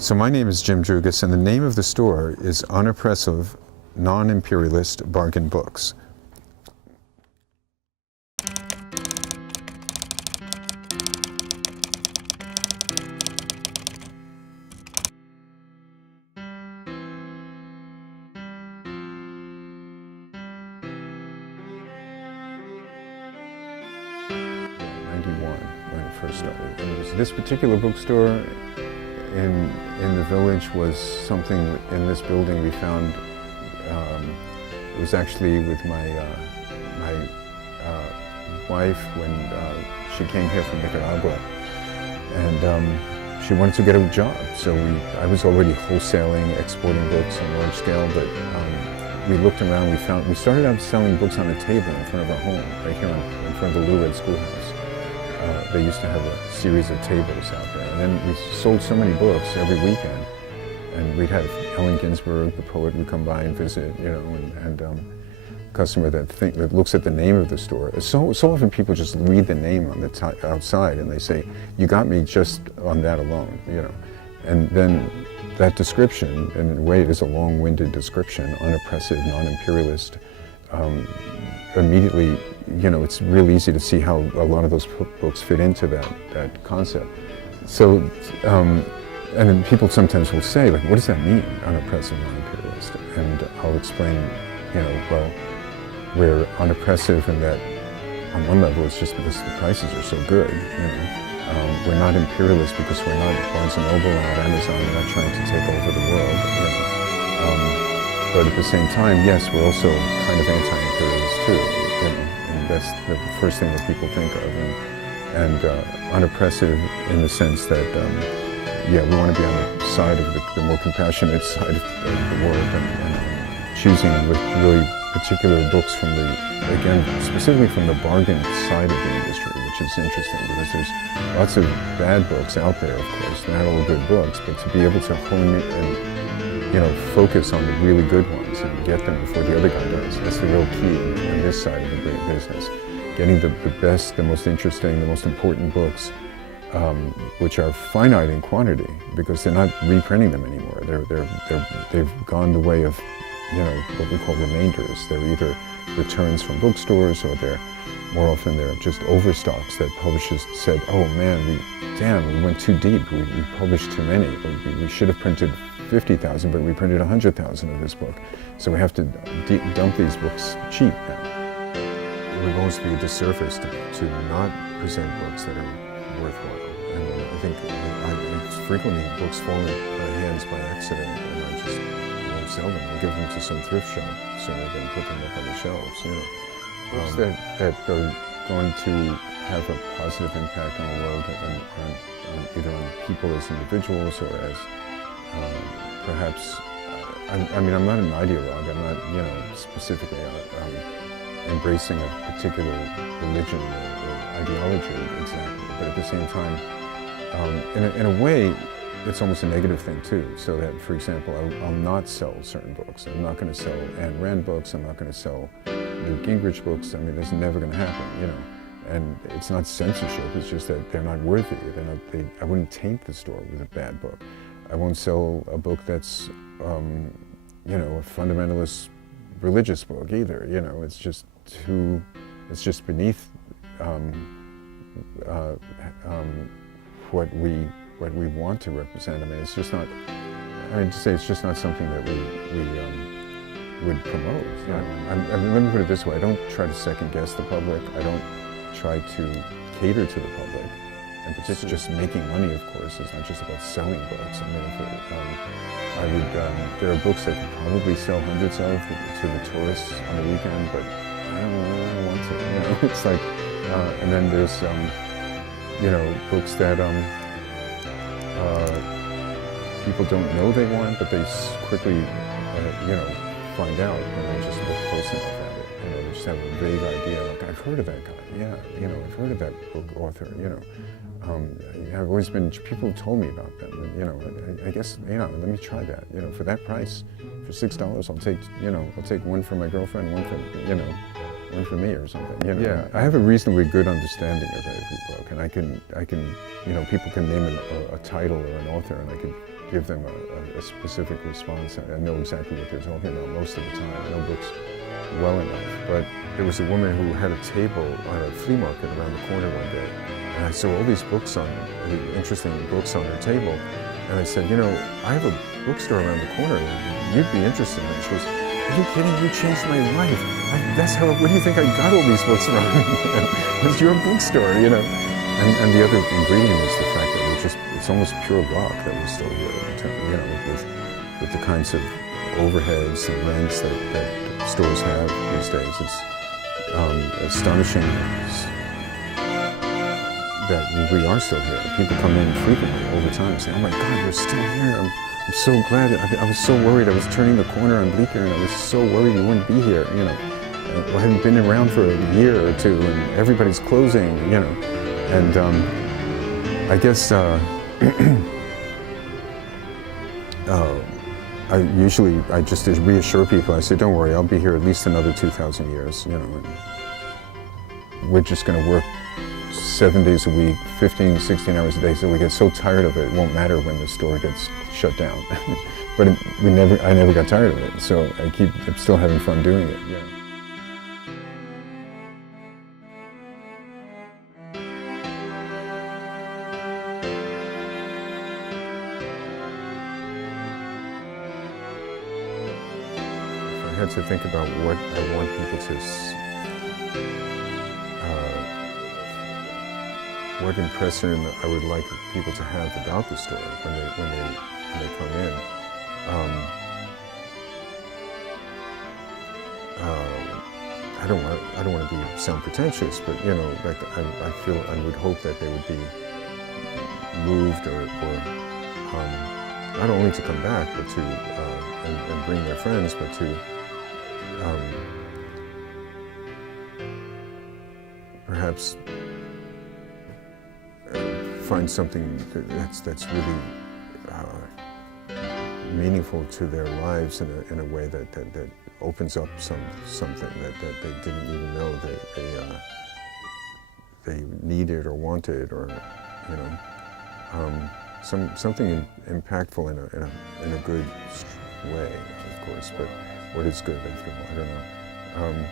So my name is Jim Drougas, and the name of the store is Unoppressive, Non-Imperialist Bargain Books. When it first started. And it was this particular bookstore in the village was something in this building we found. It was actually with my wife when she came here from Nicaragua, and she wanted to get a job. So I was already wholesaling, exporting books on a large scale, but we looked around. We started out selling books on a table in front of our home, right here in front of the Lou Red Schoolhouse. They used to have a series of tables out there, and then we sold so many books every weekend, and we'd have Allen Ginsberg, the poet, would come by and visit, you know, and a customer that looks at the name of the store. So often people just read the name on the outside, and they say, "You got me just on that alone," you know, and then that description, in a way, it is a long-winded description, unoppressive, non-imperialist. Immediately, you know, it's real easy to see how a lot of those books fit into that concept. So, and then people sometimes will say, like, what does that mean, unoppressive, non-imperialist? And I'll explain, you know, well, we're unoppressive in that, on one level, it's just because the prices are so good, you know. We're not imperialist because we're not Barnes & Noble and not Amazon. We're not trying to take over the world, you know. But at the same time, yes, we're also kind of anti-imperialist too, you know, and that's the first thing that people think of, and unoppressive in the sense that, yeah, we want to be on the side of the more compassionate side of the world, and choosing really particular books from again, specifically from the bargain side of the industry, which is interesting because there's lots of bad books out there, of course, they're not all good books, but to be able to hone it and, you know, focus on the really good ones and get them before the other guy does. That's the real key in this side of the business. Getting the best, the most interesting, the most important books, which are finite in quantity because they're not reprinting them anymore. They've gone the way of, you know, what we call remainders. They're either returns from bookstores, or more often they're just overstocks that publishers said, oh man, we went too deep. We published too many. We should have printed 50,000, but we printed 100,000 of this book. So we have to dump these books cheap now. It would almost be a disservice to not present books that are worthwhile. And I think frequently books fall in my hands by accident, and I just won't sell them. I'll give them to some thrift shop sooner than put them up on the shelves, you know. Books that are going to have a positive impact on the world, and either on people as individuals or as perhaps, I mean, I'm not an ideologue. I'm not, you know, specifically embracing a particular religion or ideology exactly. But at the same time, in a way, it's almost a negative thing too. So that, for example, I'll not sell certain books. I'm not going to sell Ayn Rand books. I'm not going to sell Newt Gingrich books. I mean, that's never going to happen, you know. And it's not censorship. It's just that they're not worthy. I wouldn't taint the store with a bad book. I won't sell a book that's, you know, a fundamentalist religious book either. You know, it's just beneath what we want to represent. I mean, it's just not. I mean, to say it's just not something that we would promote. You know? Let me put it this way: I don't try to second guess the public. I don't try to cater to the public. And it's just making money, of course. It's not just about selling books. I mean, there are books that could probably sell hundreds of to the tourists on the weekend, but I don't want to. You know, it's like, and then there's, you know, books that people don't know they want, but they quickly, you know, find out when they just look close enough at it. You know, they just have a vague idea, like, I've heard of that guy. Yeah, you know, I've heard of that book author. You know. I've always been, people have told me about them, and, you know, I guess, you know, let me try that, you know, for that price, for $6, I'll take, you know, I'll take one for my girlfriend, one for, you know, one for me or something, you know. Yeah, I have a reasonably good understanding of every book, and I can, you know, people can name a title or an author, and I can give them a specific response. I know exactly what they're talking about most of the time. I know books well enough. But there was a woman who had a table on a flea market around the corner one day, and I saw all these books interesting books on her table, and I said, you know, I have a bookstore around the corner. You'd be interested in it. She goes, are you kidding? You changed my life. Where do you think I got all these books from? It's your bookstore, you know. And the other ingredient is the fact that it's almost pure rock that we're still here, you know, with the kinds of overheads and rents that stores have these days. It's astonishing that we are still here. People come in frequently all the time saying, oh my God, you're still here. I'm so glad. I was so worried. I was turning the corner on Bleecker and I was so worried you wouldn't be here, you know. I hadn't been around for a year or two and everybody's closing, you know. And I guess I just reassure people. I say, don't worry, I'll be here at least another 2,000 years, you know. And we're just going to work 7 days a week, 15, 16 hours a day, so we get so tired of it, it won't matter when the store gets shut down. But I never got tired of it, so I'm still having fun doing it. Yeah. I had to think about what I want people to, what impression I would like people to have about the story when they come in. I don't want to sound pretentious, but you know, like I would hope that they would be moved or not only to come back, but to and bring their friends, but to perhaps find something that's really meaningful to their lives in a way that opens up something that they didn't even know they needed or wanted, or you know, something impactful in a good way, of course. But what is good after all? I don't know.